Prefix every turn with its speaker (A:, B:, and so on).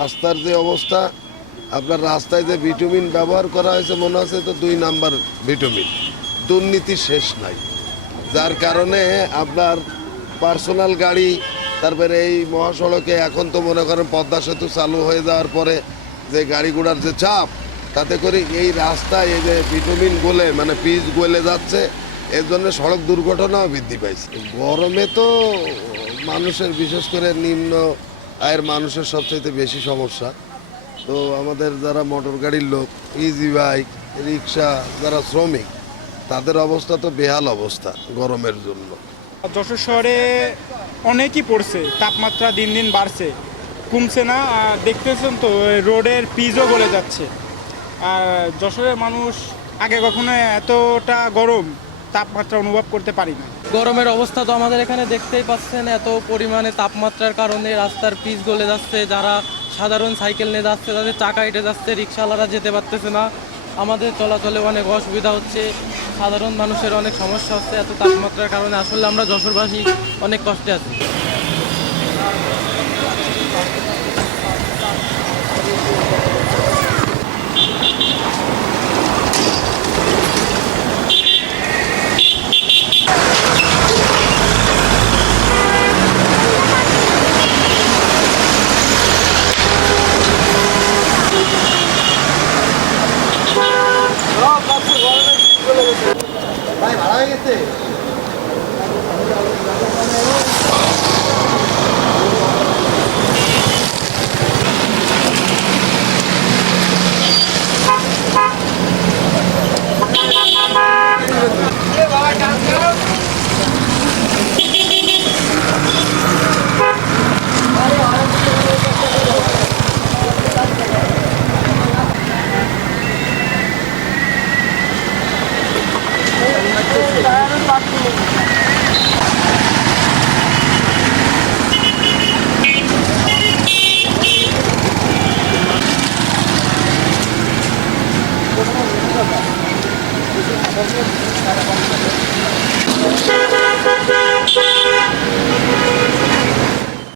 A: রাস্তার যে অবস্থা, আপনার রাস্তায় যে ভিটামিন ব্যবহার করা হয়েছে, মনে হচ্ছে তো দুই নাম্বার ভিটামিন। দুর্নীতি শেষ নাই। যার কারণে আপনার পার্সোনাল গাড়ি, তারপরে এই মহাসড়কে এখন তো মনে করেন পদ্মা সেতু চালু হয়ে যাওয়ার পরে যে গাড়ি ঘোড়ার যে চাপ, তাতে করে এই রাস্তায় এই যে ভিটামিন গলে মানে পিচ গলে যাচ্ছে, এর জন্য সড়ক দুর্ঘটনাও বৃদ্ধি পাইছে। গরমে তো মানুষের বিশেষ করে নিম্ন আয়ের মানুষের সবচেয়ে বেশি সমস্যা। তো আমাদের যারা মোটর গাড়ির লোক ইজি বাইক রিক্সা যারা শ্রমিক, তাদের অবস্থা তো বেহাল অবস্থা গরমের জন্য।
B: যশোর শহরে অনেকই পড়ছে, তাপমাত্রা দিন দিন বাড়ছে। কমছে না, আর দেখতেছেন তো রোডের পিচও গলে যাচ্ছে। আর যশোরের মানুষ আগে কখনো এতটা গরম তাপমাত্রা অনুভব করতে পারি না।
C: গরমের অবস্থা তো আমাদের এখানে দেখতেই পাচ্ছেন, এত পরিমাণে তাপমাত্রার কারণে রাস্তার পিচ গলে যাচ্ছে, যারা সাধারণ সাইকেল নিয়ে যাচ্ছে, তাদের চাকা এটে যাচ্ছে, রিক্সাওয়ালারা যেতে পারতেছে না। আমাদের চলাচলে অনেক অসুবিধা হচ্ছে, সাধারণ মানুষের অনেক সমস্যা হচ্ছে, এত তাপমাত্রার কারণে আসলে আমরা যশোরবাসী অনেক কষ্টে আছি।
D: 말아야겠대.